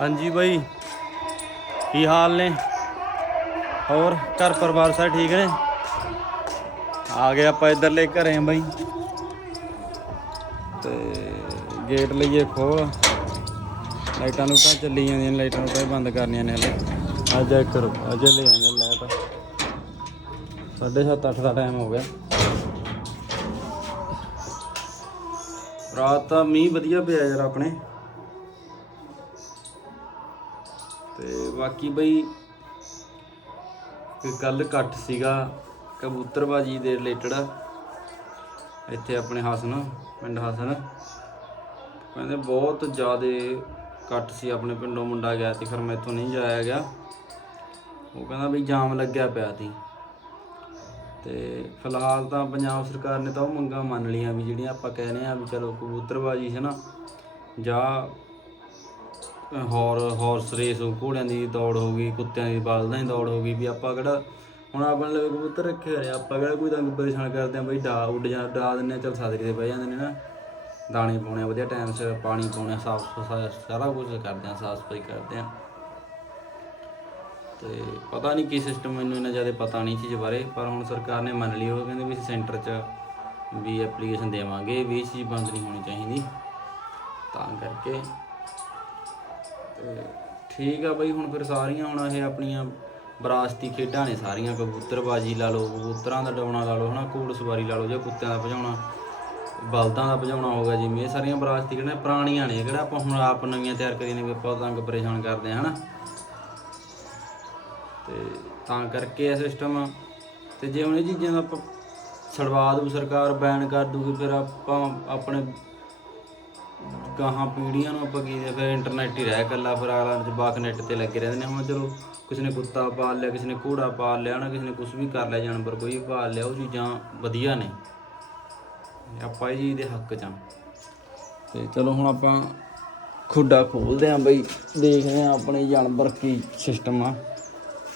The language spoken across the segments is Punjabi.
ਹਾਂਜੀ ਬਾਈ। ਕੀ ਹਾਲ ਨੇ? ਹੋਰ ਘਰ ਪਰਿਵਾਰ ਸਾਰੇ ਠੀਕ ਨੇ? ਆ ਗਏ ਆਪਾਂ ਇਧਰਲੇ ਘਰੇ ਆ ਬਾਈ। ਤੇ ਗੇਟ ਲਈਏ ਖੋਲ। ਲਾਈਟਾਂ ਲੂਟਾਂ ਚੱਲੀ ਜਾਂਦੀਆਂ ਨੇ, ਲਾਈਟਾਂ ਲੂਟਾਂ ਵੀ ਬੰਦ ਕਰਨੀਆਂ ਨੇ ਹਲੇ। ਅੱਜ ਚੈੱਕ ਕਰੋ ਅੱਜ ਲੈ ਜਾਂਦੇ ਲਾਈਟ। ਸਾਢੇ ਸੱਤ ਅੱਠ ਦਾ ਟਾਈਮ ਹੋ ਗਿਆ। ਰਾਤ ਤਾਂ ਮੀਂਹ ਵਧੀਆ ਪਿਆ ਯਾਰ ਆਪਣੇ। ਬਾਕੀ ਬਈ ਗੱਲ ਘੱਟ ਸੀਗਾ, ਕਬੂਤਰਬਾਜੀ ਦੇ ਰਿਲੇਟਡ ਇੱਥੇ ਆਪਣੇ ਹਸਨ, ਪਿੰਡ ਹਸਨ। ਕਹਿੰਦੇ ਬਹੁਤ ਜ਼ਿਆਦਾ ਘੱਟ ਸੀ ਆਪਣੇ ਪਿੰਡੋਂ, ਮੁੰਡਾ ਗਿਆ ਤੇ ਫਿਰ ਮੈਥੋਂ ਨਹੀਂ ਜਾਇਆ ਗਿਆ। ਉਹ ਕਹਿੰਦਾ ਵੀ ਜਾਮ ਲੱਗਿਆ ਪਿਆ ਸੀ। ਤੇ ਫਿਲਹਾਲ ਤਾਂ ਪੰਜਾਬ ਸਰਕਾਰ ਨੇ ਤਾਂ ਉਹ ਮੰਗਾਂ ਮੰਨ ਲਈਆਂ ਵੀ ਜਿਹੜੀਆਂ ਆਪਾਂ ਕਹਿੰਦੇ ਆ ਵੀ ਚਲੋ ਕਬੂਤਰਬਾਜੀ ਹੈ ਨਾ, ਜਾਂ ਹੌਰ ਹਾਰਸ ਰੇਸ ਹੋ ਘੋੜਿਆਂ ਦੀ ਦੌੜ ਹੋ ਗਈ, ਕੁੱਤਿਆਂ ਦੀ ਬਲਦਾਂ ਦੀ ਦੌੜ ਹੋ ਗਈ ਵੀ ਆਪਾਂ ਕਿਹੜਾ ਹੁਣ ਆਪਣੇ ਲਈ ਕਬੂਤਰ ਰੱਖੇ ਹੋਏ ਆਪਾਂ ਕਿਹੜਾ ਕੋਈ ਤੰਗ ਪਰੇਸ਼ਾਨ ਕਰਦੇ ਆ ਬਈ ਡਾ ਉੱਡ ਜਾ, ਡਾ ਦਿੰਨੇ ਆ ਚਲ ਸਾਦਰੀ ਤੇ ਬਹਿ ਜਾਂਦੇ ਨੇ ਨਾ। ਦਾਣੇ ਪਾਉਣੇ ਆ, ਵਧੀਆ ਟਾਈਮ ਸਿਰ ਪਾਣੀ ਪਾਉਣੇ ਆ, ਸਾਫ਼ ਸਫ਼ਾਈ ਸਾਰਾ ਕੁਝ ਕਰਦੇ ਆ ਸਾਫ਼ ਸਫ਼ਾਈ ਕਰਦੇ ਆ ਤੇ ਪਤਾ ਨਹੀਂ ਕੀ ਸਿਸਟਮ ਮੈਨੂੰ ਇਹਨਾਂ ਜ਼ਿਆਦਾ ਪਤਾ ਨਹੀਂ ਚੀਜ਼ ਬਾਰੇ, ਪਰ ਹੁਣ ਸਰਕਾਰ ਨੇ ਮੰਨ ਲਈ ਉਹ ਕਹਿੰਦੇ ਵੀ ਸੈਂਟਰ 'ਚ ਵੀ ਐਪਲੀਕੇਸ਼ਨ ਦੇਵਾਂਗੇ, ਵੀ ਇਹ ਚੀਜ਼ ਬੰਦ ਨਹੀਂ ਹੋਣੀ ਚਾਹੀਦੀ। ਤਾਂ ਕਰਕੇ ਤੇ ਠੀਕ ਆ ਬਈ, ਹੁਣ ਫਿਰ ਸਾਰੀਆਂ ਹੁਣ ਇਹ ਆਪਣੀਆਂ ਵਿਰਾਸਤੀ ਖੇਡਾਂ ਨੇ ਸਾਰੀਆਂ, ਕਬੂਤਰਬਾਜੀ ਲਾ ਲਓ, ਕਬੂਤਰਾਂ ਦਾ ਡਾਉਣਾ ਲਾ ਲਓ, ਹਨਾ ਘੋੜ ਸਵਾਰੀ ਲਾ ਲਓ ਜਾਂ ਕੁੱਤਿਆਂ ਦਾ ਭਜਾਉਣਾ, ਬਲਦਾਂ ਦਾ ਭਜਾਉਣਾ ਹੋਗਾ ਜਿਵੇਂ, ਇਹ ਸਾਰੀਆਂ ਵਿਰਾਸਤੀ ਖੇਡਾਂ ਪੁਰਾਣੀਆਂ ਨੇ ਕਿਹੜਾ ਆਪਾਂ ਹੁਣ ਆਪ ਨਵੀਆਂ ਤਿਆਰ ਕਰੀਆਂ ਨੇ ਵੀ ਆਪਾਂ ਤੰਗ ਪਰੇਸ਼ਾਨ ਕਰਦੇ ਹਾਂ ਹਨਾ। ਤੇ ਤਾਂ ਕਰਕੇ ਇਹ ਸਿਸਟਮ ਤੇ ਜੇ ਹੁਣ ਇਹ ਚੀਜ਼ਾਂ ਦਾ ਆਪਾਂ ਛਡਵਾ ਦੂ ਸਰਕਾਰ ਬੈਨ ਕਰ ਦੂਗੀ, ਫਿਰ ਆਪਾਂ ਆਪਣੇ ਗਾਹਾਂ ਪੀੜੀਆਂ ਨੂੰ ਆਪਾਂ ਕੀ ਦੇ, ਫਿਰ ਇੰਟਰਨੈਟ ਹੀ ਰਹਿ ਕੱਲਾ ਫਿਰ ਅਗਲਾ ਜਵਾਕ ਨੈਟ ਤੇ ਲੱਗੇ ਰਹਿੰਦੇ ਨੇ। ਹੁਣ ਚਲੋ ਕਿਸੇ ਨੇ ਕੁੱਤਾ ਪਾਲ ਲਿਆ, ਕਿਸੇ ਨੇ ਘੋੜਾ ਪਾਲ ਲਿਆ ਨਾ ਕਿਸੇ ਨੇ ਕੁਝ ਵੀ ਕਰ ਲਿਆ, ਜਾਨਵਰ ਕੋਈ ਵੀ ਪਾਲ ਲਿਆ, ਉਹ ਚੀਜ਼ਾਂ ਵਧੀਆ ਨੇ। ਆਪਾਂ ਇਹ ਚੀਜ਼ ਦੇ ਹੱਕ ਚ ਆ। ਤੇ ਚਲੋ ਹੁਣ ਆਪਾਂ ਖੁੱਡਾ ਖੋਲਦੇ ਆਂ ਬਈ, ਦੇਖਦੇ ਆਂ ਆਪਣੇ ਜਾਨਵਰ ਕੀ ਸਿਸਟਮ ਆ।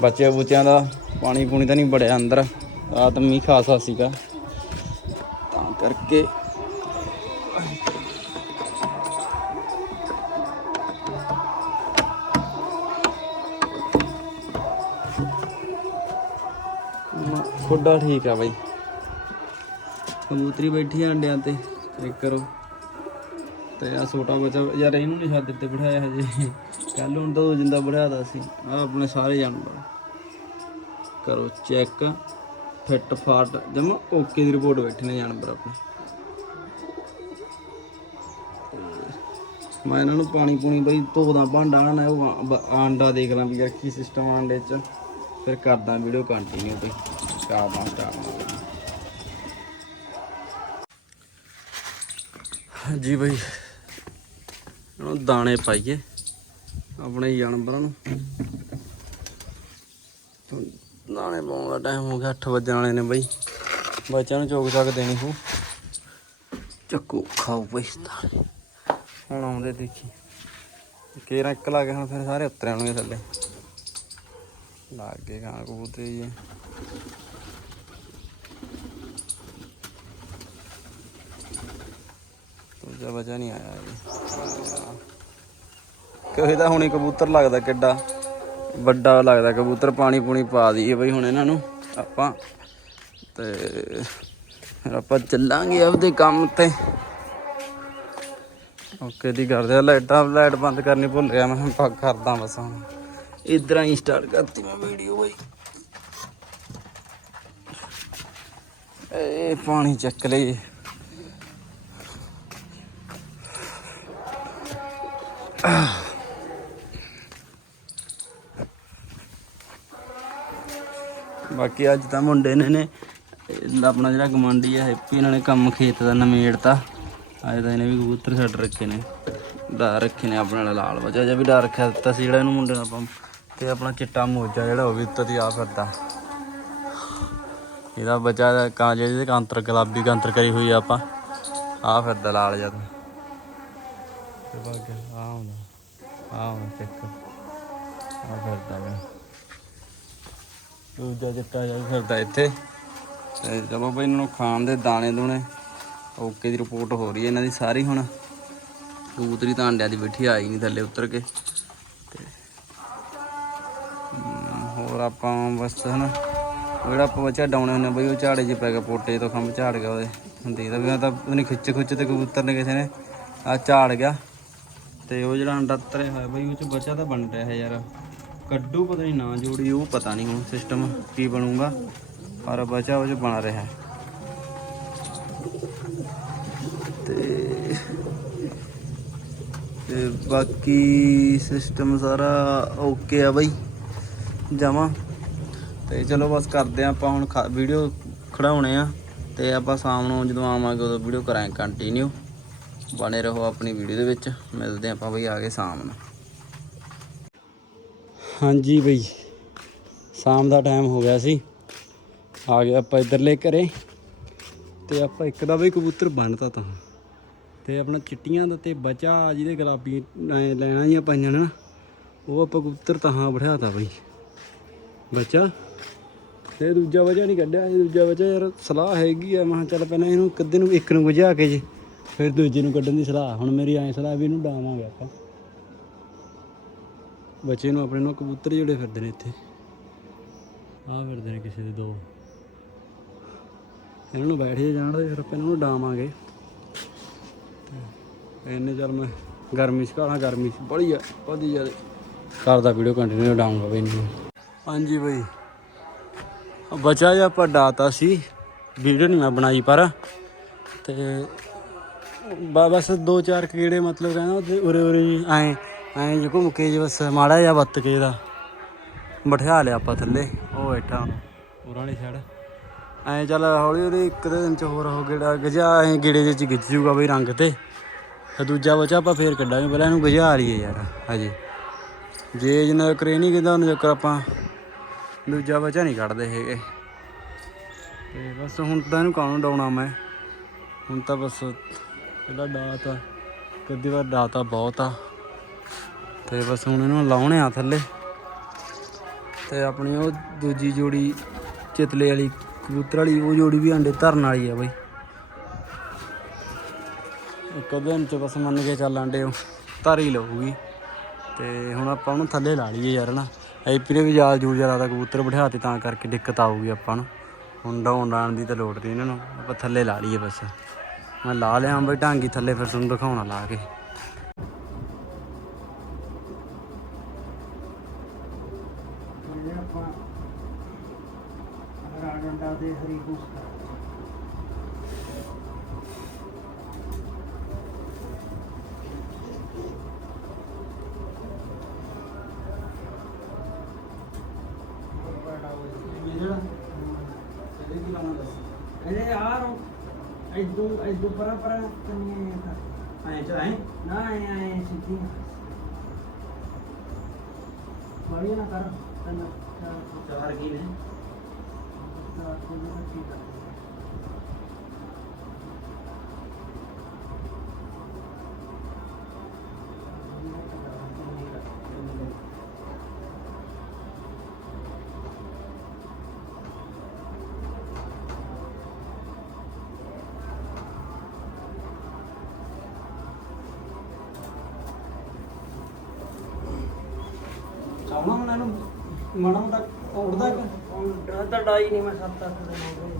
ਬੱਚੇ ਬੁੱਚਿਆਂ ਦਾ ਪਾਣੀ ਪੂਣੀ ਤਾਂ ਨਹੀਂ ਬੜਿਆ ਅੰਦਰ, ਰਾਤ ਮੀਂਹ ਖਾਸਾ ਸੀਗਾ। ਤਾਂ ਕਰਕੇ ਖੁੱਡਾ ਠੀਕ ਆ ਬਾਈ। ਕਬੂਤਰੀ ਬੈਠੀ ਆ ਅੰਡਿਆਂ ਤੇ, ਚੈੱਕ ਕਰੋ। ਤੇ ਆ ਛੋਟਾ ਬੱਚਾ, ਯਾਰ ਇਹਨੂੰ ਨਹੀਂ ਛੱਡ ਦਿੱਤੇ ਬਿਠਾਇਆ ਹਜੇ। ਕੱਲ ਹੁਣ ਤਾਂ ਉਹ ਜਿੰਦਾ ਬਿਠਾਦਾ ਸੀ। ਆ ਆਪਣੇ ਸਾਰੇ ਜਾਨਵਰ। ਕਰੋ ਚੈੱਕ। ਫਿੱਟ ਫਾਟ। ਜਮਾ ਓਕੇ ਦੀ ਰਿਪੋਰਟ ਬੈਠੇ ਨੇ ਜਾਨਵਰ ਆਪਣੇ। ਮੈਂ ਇਹਨਾਂ ਨੂੰ ਪਾਣੀ ਪੂਣੀ ਬਈ ਧੋਦਾ, ਭਾਂਡਾ ਨਾ, ਉਹ ਆਂਡਾ ਦੇਖ ਲਾਂ ਵੀ ਯਾਰ ਕੀ ਸਿਸਟਮ ਆਂਡੇ ਚ। ਫਿਰ ਕਰਦਾ ਵੀਡੀਓ ਕੰਟੀਨਿਊ ਬਈ। ਕਰਦਾ ਸਟਾਰਟ ਜੀ ਬਈ। ਇਹਨੂੰ ਦਾਣੇ ਪਾਈਏ ਆਪਣੇ ਜਾਨਵਰਾਂ ਨੂੰ। ਦਾਣੇ ਪਾਉਣ ਦਾ ਟਾਈਮ ਹੋ ਗਿਆ 8 ਵਜਣ ਵਾਲੇ ਨੇ ਬਈ। ਬੱਚਿਆਂ ਨੂੰ ਚੋਕ ਚੱਕ ਦੇਣੀ ਹੋ ਚੱਕੋ, ਖਾਓ ਬਈ। ਦਾਣੇ ਹੁਣ ਆਉਂਦੇ ਦੇਖੀ। ਕੇਰਾ ਇੱਕ ਲਾ ਕੇ ਹੁਣ ਫਿਰ ਸਾਰੇ ਉਤਰਿਆ ਆਉਣਗੇ ਥੱਲੇ। ਲੱਗ ਗਏ ਗਾਂ ਕਬੂਤਰ ਜੀ ਦੂਜਾ ਬਚਾ ਨਹੀਂ ਆਇਆ ਜੀ ਕੋਈ ਤਾਂ ਹੁਣੇ ਕਬੂਤਰ ਲੱਗਦਾ ਕਿੱਡਾ। ਵੱਡਾ ਲੱਗਦਾ ਕਬੂਤਰ, ਪਾਣੀ ਪੂਣੀ ਪਾ ਦਈਏ ਬਈ ਹੁਣ ਇਹਨਾਂ ਨੂੰ। ਆਪਾਂ ਤੇ ਫਿਰ ਆਪਾਂ ਚੱਲਾਂਗੇ ਆਪਦੇ ਕੰਮ ਤੇ। ਓਕੇ ਦੀ ਕਰਦੇ ਆ ਲਾਈਟਾਂ। ਲਾਈਟ ਬੰਦ ਕਰਨੀ ਭੁੱਲ ਗਿਆ ਮੈਂ ਕਿਹਾ ਕਰਦਾ ਬਸ ਹੁਣ। ਇਧਰਾਂ ਹੀ ਸਟਾਰਟ ਕਰਤੀ ਮੈਂ ਵੀਡੀਓ ਬਈ। ਇਹ ਪਾਣੀ ਚੱਕ ਲਈ ਬਾਕੀ ਅੱਜ ਤਾਂ ਮੁੰਡੇ ਨੇ ਨੇ ਆਪਣਾ ਜਿਹੜਾ ਗਮੰਡੀ ਹੈ ਹੈਪੀ ਇਹਨਾਂ ਨੇ ਕੰਮ ਖੇਤ ਦਾ ਨਮੇੜਤਾ। ਅੱਜ ਤਾਂ ਇਹਨੇ ਵੀ ਕਬੂਤਰ ਛੱਡ ਰੱਖੇ ਨੇ। ਦਾ ਰੱਖੇ ਨੇ ਆਪਣੇ ਨਾਲ ਲਾਲ ਵਜਾ ਜਿਹਾ ਵੀ ਡਰ ਰੱਖਿਆ ਦਿੱਤਾ ਸੀ ਜਿਹੜਾ ਇਹਨੂੰ ਮੁੰਡੇ ਨੂੰ ਆਪਾਂ ਤੇ ਆਪਣਾ ਚਿੱਟਾ ਮੋਜਾ ਜਿਹੜਾ ਉਹ ਵੀ ਉੱਤੇ ਦੀ ਆ ਫਿਰਦਾ। ਇਹਦਾ ਬੱਚਾ ਦਾ ਕਾਂ ਜਿਹਦੇ ਕਾਂਤਰ ਗੁਲਾਬੀ ਕਾਂਤਰ ਕਰੀ ਹੋਈ ਆ ਆਪਾਂ। ਆ ਫਿਰਦਾ ਲਾਲ ਜਿਹਾ। ਤੇ ਬਾਕੀ ਆ ਹੁੰਦਾ ਆ ਹੁੰਦਾ ਚੈੱਕ। ਆ ਫਿਰਦਾ ਵਾ ਦੂਜਾ ਚਿੱਟਾ ਜਿਹਾ ਫਿਰਦਾ ਇੱਥੇ। ਤੇ ਚਲੋ ਬਈ ਇਹਨਾਂ ਨੂੰ ਖਾਣ ਦੇ ਦਾਣੇ ਦੂਣੇ ਓਕੇ ਦੀ ਰਿਪੋਰਟ ਹੋ ਰਹੀ ਹੈ ਇਹਨਾਂ ਦੀ ਸਾਰੀ ਹੁਣ। ਕਬੂਤਰੀ ਤਾਂ ਅੰਡਿਆਂ ਦੀ ਬੈਠੀ ਆਈ ਨਹੀਂ ਥੱਲੇ ਉਤਰ ਕੇ। ਤੇ ਹੋਰ ਆਪਾਂ ਬਸ ਹਨਾ। ਜਿਹੜਾ ਆਪਾਂ ਬੱਚਾ ਡਾਉਣੇ ਹੁੰਦੇ ਆ ਬਈ, ਉਹ ਝਾੜੇ 'ਚ ਪੈ ਗਿਆ ਪੋਟੇ ਤੋਂ ਖੰਭ ਝਾੜ ਗਿਆ ਉਹਦੇ। ਹੁੰਦੀ ਵੀ ਉਹ ਤਾਂ ਉਹਨੇ ਖਿੱਚ ਖੁੱਚ ਤੇ ਕਬੂਤਰ ਨੇ ਕਿਸੇ ਨੇ ਆ ਝਾੜ ਗਿਆ। ਤੇ ਉਹ ਜਿਹੜਾ ਅੰਡਾ ਤਰਿਆ ਹੋਇਆ ਬਈ, ਉਹ ਚ ਬੱਚਾ ਤਾਂ ਬਣ ਰਿਹਾ ਹੈ ਯਾਰ। ਕੱਡੂ ਪਤਾ ਨਹੀਂ ਨਾ ਜੋੜੀ, ਉਹ ਪਤਾ ਨਹੀਂ ਹੁਣ ਸਿਸਟਮ ਕੀ ਬਣੂਗਾ, ਪਰ ਬੱਚਾ ਉਹ ਚ ਬਣ ਰਿਹਾ ਹੈ। ਤੇ ਤੇ ਬਾਕੀ ਸਿਸਟਮ ਸਾਰਾ ਓਕੇ ਆ ਬਈ ਜਾਵਾਂ ਤੇ ਚਲੋ ਬਸ ਕਰਦੇ ਆ ਆਪਾਂ ਹੁਣ ਵੀਡੀਓ ਖੜਾਉਣੇ ਆ, ਤੇ ਆਪਾਂ ਸ਼ਾਮ ਨੂੰ ਜਦੋਂ ਆਵਾਂਗੇ ਉਦੋਂ ਵੀਡੀਓ ਕਰਾਂਗੇ ਕੰਟੀਨਿਊ ਬਣੇ ਰਹੋ ਆਪਣੀ ਵੀਡੀਓ ਦੇ ਵਿੱਚ। ਮਿਲਦੇ ਆ ਆਪਾਂ ਬਈ ਆ ਗਏ ਸ਼ਾਮ ਨੂੰ। ਹਾਂਜੀ ਬਈ, ਸ਼ਾਮ ਦਾ ਟਾਈਮ ਹੋ ਗਿਆ ਸੀ। ਆ ਗਏ ਆਪਾਂ ਇੱਧਰਲੇ ਘਰੇ ਤੇ ਆਪਾਂ ਇੱਕ ਦਾ ਬਈ ਕਬੂਤਰ ਬਣਤਾ ਤਾਂ। ਤੇ ਆਪਣਾ ਚਿੱਟੀਆਂ ਦਾ ਤੇ ਬਚਾ ਜਿਹਦੇ ਗੁਲਾਬੀ ਐਂ ਲੈਣਾ ਜੀਆਂ ਪਾਈਆਂ ਨੇ ਨਾ ਉਹ ਆਪਾਂ ਕਬੂਤਰ ਤਾਂ ਬਿਠਾਤਾ ਬਈ। ਬਚਾ, ਤੇ ਦੂਜਾ ਵਜਾ ਨਹੀਂ ਕੱਢਿਆ, ਇਹ ਦੂਜਾ ਵਜਾ ਯਾਰ ਸਲਾਹ ਹੈਗੀ ਆ, ਮੈਂ ਚੱਲ ਪਹਿਲਾਂ ਇਹਨੂੰ ਕਿੱਦੇ ਨੂੰ ਇੱਕ ਨੂੰ ਵਜਾ ਕੇ ਜੇ। ਫਿਰ ਦੂਜੇ ਨੂੰ ਕੱਢਣ ਦੀ ਸਲਾਹ। ਹੁਣ ਮੇਰੀ ਐਂ ਸਲਾਹ ਵੀ ਇਹਨੂੰ ਡਾਵਾਂਗੇ ਆਪਾਂ। ਬੱਚੇ ਨੂੰ ਆਪਣੇ ਨੂੰ ਕਬੂਤਰ ਜਿਹੜੇ ਫਿਰਦੇ ਨੇ ਇੱਥੇ। ਆਹ ਫਿਰਦੇ ਨੇ ਕਿਸੇ ਦੇ ਦੋ। ਇਹਨਾਂ ਨੂੰ ਬੈਠ ਜੇ ਜਾਣ ਦੇ, ਫਿਰ ਆਪਾਂ ਇਹਨਾਂ ਨੂੰ ਡਾਵਾਂਗੇ। ਤੇ ਇਹਨੇ ਚੱਲ ਮੈਂ ਗਰਮੀ ਚ ਘਾਣਾ ਗਰਮੀ ਚ? ਬੜੀ ਆ, ਵਧੀ ਜ਼ਿਆਦਾ ਕਰਦਾ ਵੀਡੀਓ ਕੰਟੀਨਿਊ ਡਾਊਂਗਾ ਬਈ ਇਹਨੂੰ। ਹਾਂਜੀ ਬਈ। ਬਚਾ ਜਿਹਾ ਆਪਾਂ ਡਾਤਾ ਸੀ। ਵੀਡੀਓ ਨਹੀਂ ਮੈਂ ਬਣਾਈ ਪਰ। ਤੇ ਬ- ਬਸ ਦੋ ਚਾਰ ਕੀੜੇ ਮਤਲਬ ਕਹਿੰਦਾ ਉਹਦੇ ਉਰੇ ਉਰੇ ਐ ਐ ਜੋ ਘੁੰਮ ਕੇ ਜੇ ਬਸ ਮਾੜਾ ਜਿਹਾ ਵੱਤ ਕੇ ਦਾ ਬਿਠਾ ਲਿਆ ਆਪਾਂ ਥੱਲੇ ਉਹ ਬੈਠਾ ਹੁਣ। ਉਰਾਂ ਵਾਲੀ ਸਾਈਡ ਐ ਚੱਲ ਹੌਲੀ ਹੌਲੀ ਇੱਕ ਦੋ ਦਿਨ ਚ ਹੋਰ ਹੋ ਗੇੜਾ ਗਜਾ ਐ ਗੇੜੇ ਦੇ ਚ ਗਿੱਜ ਜੂਗਾ ਬਈ ਰੰਗ ਤੇ। ਤੇ ਦੂਜਾ ਬੱਚਾ ਆਪਾਂ ਫੇਰ ਕੱਢਾਂਗੇ ਪਹਿਲਾਂ ਇਹਨੂੰ ਗਜਾ ਲਈਏ ਯਾਰ ਹਜੇ। ਜੇ ਜਿੰਨਾ ਕਰੇ ਨਹੀਂ ਕਿਦਾ ਉਹਨਾਂ ਚੱਕਰ ਆਪਾਂ ਦੂਜਾ ਬੱਚਾ ਨਹੀਂ ਕੱਢਦੇ ਹੈਗੇ। ਤੇ ਬਸ ਹੁਣ ਤਾਂ ਇਹਨੂੰ ਕਾਹਨੂੰ ਡਾਉਣਾ ਮੈਂ? ਹੁਣ ਤਾਂ ਬਸ ਇਹਦਾ ਡਾਤਾ ਅੱਧੀ ਵਾਰ ਡਾਤਾ ਬਹੁਤ ਆ। ਤੇ ਬਸ ਹੁਣ ਇਹਨੂੰ ਲਾਉਣੇ ਆ ਥੱਲੇ। ਤੇ ਆਪਣੀ ਉਹ ਦੂਜੀ ਜੋੜੀ ਚਿਤਲੇ ਵਾਲੀ, ਕਬੂਤਰ ਵਾਲੀ, ਉਹ ਜੋੜੀ ਵੀ ਅੰਡੇ ਧਰਨ ਵਾਲੀ ਆ ਬਈ। ਇੱਕ ਦਿਨ ਚ ਬਸ ਮੰਨ ਕੇ ਚੱਲ ਅੰਡੇ ਉਹ ਧਰ ਹੀ ਲਊਗੀ। ਤੇ ਹੁਣ ਆਪਾਂ ਉਹਨੂੰ ਥੱਲੇ ਲਾ ਲਈਏ ਯਾਰ ਨਾ ਐਪੀ ਵੀ ਜਾਲ ਜੂਲ ਜ਼ਿਆਦਾ ਕਬੂਤਰ ਬਿਠਾ ਤੇ ਤਾਂ ਕਰਕੇ ਦਿੱਕਤ ਆਊਗੀ ਆਪਾਂ ਨੂੰ। ਹੁਣ ਡਾਉਣ ਲਾਣ ਦੀ ਤਾਂ ਲੋੜ ਨਹੀਂ ਇਹਨਾਂ ਨੂੰ। ਆਪਾਂ ਥੱਲੇ ਲਾ ਲਈਏ ਬਸ। ਮੈਂ ਲਾ ਲਿਆ ਬਈ ਢਾਂਗੀ ਥੱਲੇ ਫਿਰ ਤੁਹਾਨੂੰ ਦਿਖਾਉਣਾ ਲਾ ਕੇ। ਆਪਾਂ ਰਾਜੰਡਾ ਦੇ ਹਰੀ ਇਦੋਂ ਇਦੋਂ ਪਰਾ ਪਰਾ ਕੰਨੀ ਐਂ ਚ ਐਂ ਨਾ ਆਏ ਆਏ ਸਿੱਧੀ ਬੜੀ ਨਾ ਕਰ ਤਨ ਚਾਰ ਕੀ ਨੇ ਚਾਹਣਾ ਹੁਣ ਇਹਨੂੰ ਮਾੜਾ ਮੋਟਾ ਉੜਦਾ ਕਿ? ਹੁਣ ਤਾਂ ਡਾਈ ਨਹੀਂ ਮੈਂ ਸੱਤ ਅੱਠ ਦਿਨ ਹੋ ਗਏ।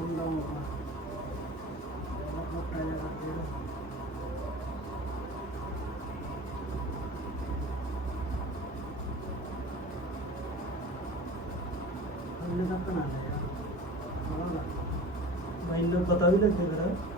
ਹੁਣ ਲਾਉਂ ਆਪਾਂ ਮੋਟਾ ਜਿਹਾ ਲਿਆ ਮੈਨੂੰ ਪਤਾ ਵੀ ਲੱਗੇ ਫਿਰ।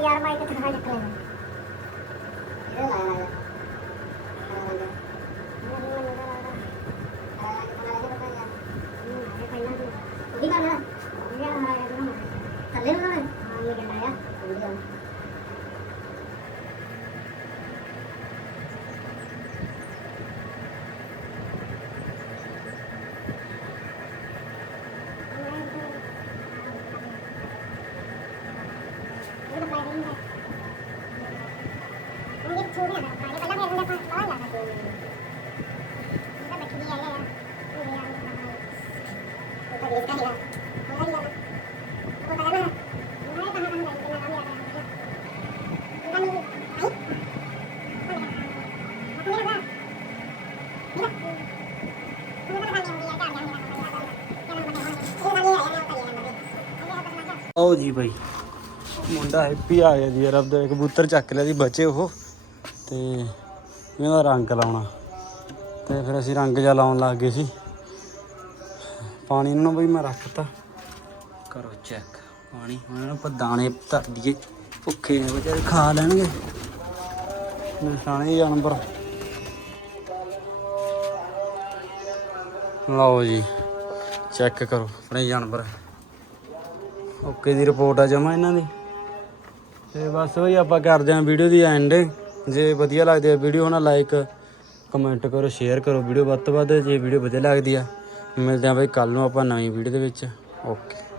ਪਾਂਦਾ ਯਾਰ ਮਾਈਕ ਤੇ ਖਾ ਚੱਕ ਲੈਣਾ ਇਹ ਲਾਇਆ ਲਾਇਆ ਉਹਦੀ ਗੱਲ ਹੈ ਇਹ ਆ ਰਿਹਾ ਤੂੰ ਥੱਲੇ ਨੂੰ ਨਾ ਹਾਂ ਇਹ ਕਹਿੰਦਾ ਆ ਉਹਦੀ ਗੱਲ ਆਓ ਜੀ ਬਾਈ। ਮੁੰਡਾ ਹੈਪੀ ਆ ਗਿਆ ਜੀ ਯਾਰ ਦਾ ਕਬੂਤਰ ਚੱਕ ਲਿਆ ਸੀ ਬਚੇ ਉਹ। ਤੇ ਇਹਦਾ ਰੰਗ ਲਾਉਣਾ। ਤੇ ਫਿਰ ਅਸੀਂ ਰੰਗ ਜਿਹਾ ਲਾਉਣ ਲੱਗ ਗਏ ਸੀ। ਪਾਣੀ ਨੂੰ ਬਈ ਮੈਂ ਰੱਖਤਾ। ਕਰੋ ਚੈੱਕ ਪਾਣੀ ਹੁਣ ਆਪਾਂ ਦਾਣੇ ਧਰ ਦਈਏ। ਭੁੱਖੇ ਨੇ ਵਿਚਾਰੇ ਖਾ ਲੈਣਗੇ। ਨਿਸ਼ਾਨੇ ਜਾਨਵਰ। ਲਓ ਜੀ ਚੈੱਕ ਕਰੋ ਆਪਣੇ ਜਾਨਵਰ। ਓਕੇ ਦੀ ਰਿਪੋਰਟ ਆ ਜਮਾ ਇਹਨਾਂ ਦੀ। ਤੇ ਬਸ ਬਈ ਆਪਾਂ ਕਰਦੇ ਆਂ ਵੀਡੀਓ ਦੀ ਐਂਡ ਜੇ ਵਧੀਆ ਲੱਗਦੀ ਆ ਵੀਡੀਓ ਨਾ ਲਾਈਕ ਕਮੈਂਟ ਕਰੋ ਸ਼ੇਅਰ ਕਰੋ। ਵੀਡੀਓ ਵੱਧ ਤੋਂ ਵੱਧ ਜੇ ਵੀਡੀਓ ਵਧੀਆ ਲੱਗਦੀ ਆ, ਮਿਲਦੇ ਆਂ ਬਈ ਕੱਲ ਨੂੰ ਆਪਾਂ ਨਵੀਂ ਵੀਡੀਓ ਦੇ ਵਿੱਚ। ਓਕੇ